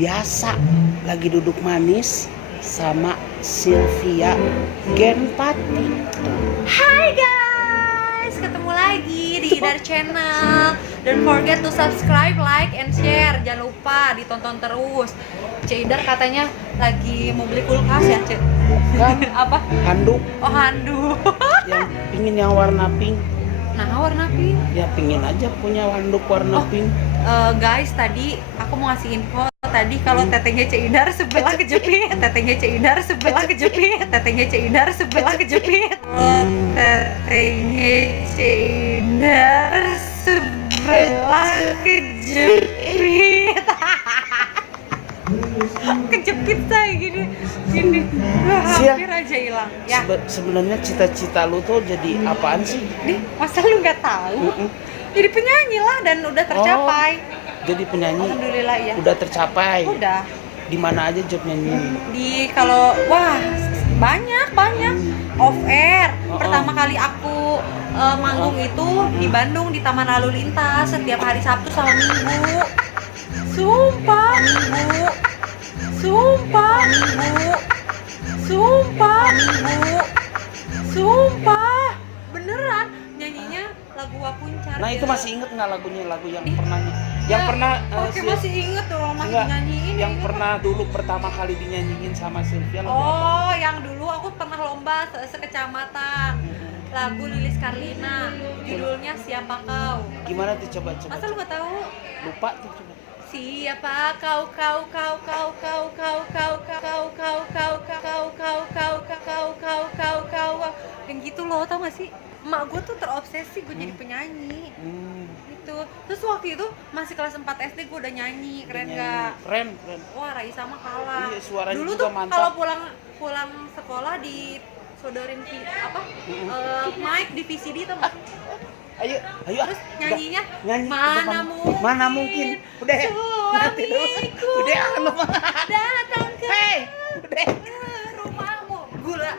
biasa lagi duduk manis sama Sylvia Genpati. Hai guys, ketemu lagi di Idar Channel. Don't forget to subscribe, like, and share. Jangan lupa ditonton terus. Cik Idar katanya lagi mau beli kulkas ya, Cik? Bukan. Apa? Handuk. Oh, handuk. Yang pingin yang warna pink. Nah, warna pink. Ya pingin aja punya handuk warna pink. Guys, tadi aku mau ngasih info. Tadi kalau tetenya Cik Idar sebelah kejepit, tetenya Cik Idar sebelah kejepit, tetenya Cik Idar sebelah kejepit. Tetenya Cik Idar sebelah kejepit. Kejepit saya gini. Hampir aja hilang. Ya. Sebenarnya cita-cita lu tuh jadi apaan sih? Nih, masa lu nggak tahu? Jadi penyanyi lah dan udah tercapai. Jadi penyanyi. Alhamdulillah ya. Udah tercapai. Udah. Di mana aja job nyanyi? Banyak off air. Pertama kali aku manggung itu di Bandung di Taman Lalu Lintas setiap hari Sabtu sama Minggu. Sumpah. Beneran nyanyinya lagu Wapuncar. Nah, itu masih inget nggak lagunya, lagu yang pernah Oke, masih inget tuh masih enggak, nyanyiin yang pernah dulu pertama kali dinyanyiin sama Sylvia lagu apa? Oh, yang dulu aku pernah lomba sekecamatan. Lagu Lilis Karlina, judulnya Siapa Kau. Gimana tuh, coba. Masa lu nggak tahu? Lupa tuh, coba. Siapa kau yang gitu loh, tau gak sih? Emak gue tuh terobsesi gue jadi penyanyi. Gitu. Terus waktu itu masih kelas 4 SD gue udah nyanyi, keren gak? Keren. Wah, Raisa mah kalah. Iya, suaranya dulu juga tuh mantap. kalau pulang sekolah disodorin mic di VCD tuh. Ayo. Terus nyanyinya Nyanyi mana mungkin. Udah. Nanti dulu. Udah lu mah. datang ke Udah. rumahmu. Gula.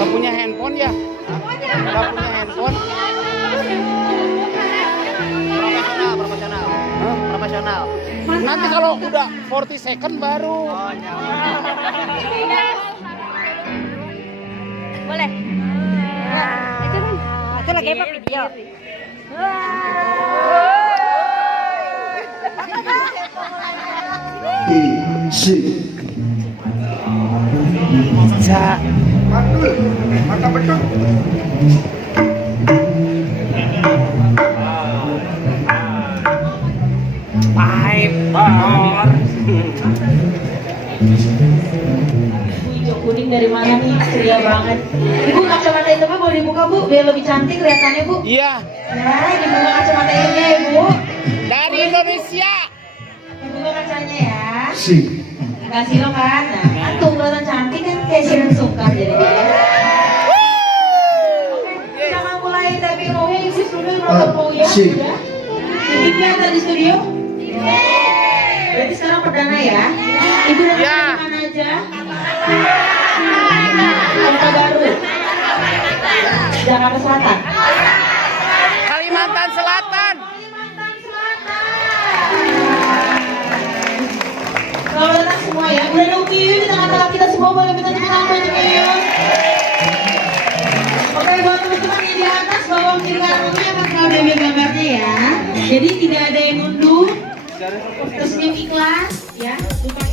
Gak punya handphone ya? Gak punya handphone? Profesional. Nanti kalau udah 40 second baru. Boleh. Itu lagi apa video? Bisa. Mantap betul. Hijau kuning dari mana nih? Ceria banget. Ibu, kacamata hitamnya boleh dibuka, Bu, biar lebih cantik kelihatannya, Bu. Iya. Ya, dibuka kacamata hitamnya ya, Bu. Dari Indonesia. Dibuka kacanya ya. Kasih lo kan. Nah, antum kelihatan cantik kan kayak Shirin Sungkar jadi dia. Oke, jangan mulai tapping rohnya isi studio nonton mau ya. Sudah. Jadi kelihatan di studio. Berarti sekarang perdana ya. Ibu datang dari mana aja? Kota Baru, Jakarta Selatan, Kalimantan Selatan. Selamat datang semua ya. Udah ada Umiyu di tengah-tengah kita semua, boleh minta tepuk tangan buat Umiyu. Oke, buat teman-teman yang di atas bawa menjadi Umiyu akan selalu diambil gambarnya ya. Jadi tidak ada yang nunduk, tersenyum ikhlas ya. Lupa